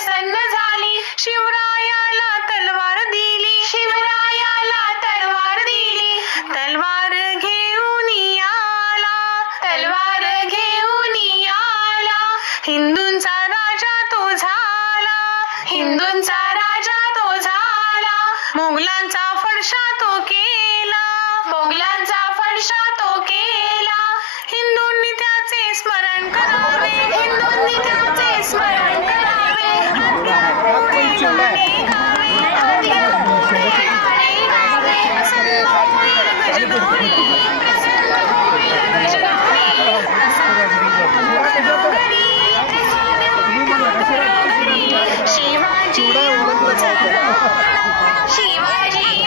प्रसन्न झाली. शिवरायाला तलवार दिली, शिवरायाला तलवार दिली. तलवार घेऊन आला, तलवार घेऊन आला. हिंदूंचा राजा तो झाला, हिंदूंचा राजा तो झाला. मोगलांचा फडशा तो केला, मोगलांचा फडशा तो केला. हिंदूंनी त्याचे स्मरण करावे, हिंदूंनी त्याचे स्मरण करावे. आज्ञापुढे गाणे गावे, आज्ञापुढे गाणे गावे. प्रसन्न होईल गजगौरी, प्रसन्न होईल गजगौरी. घरोघरी घरोघरी शिवाजी शिवाजी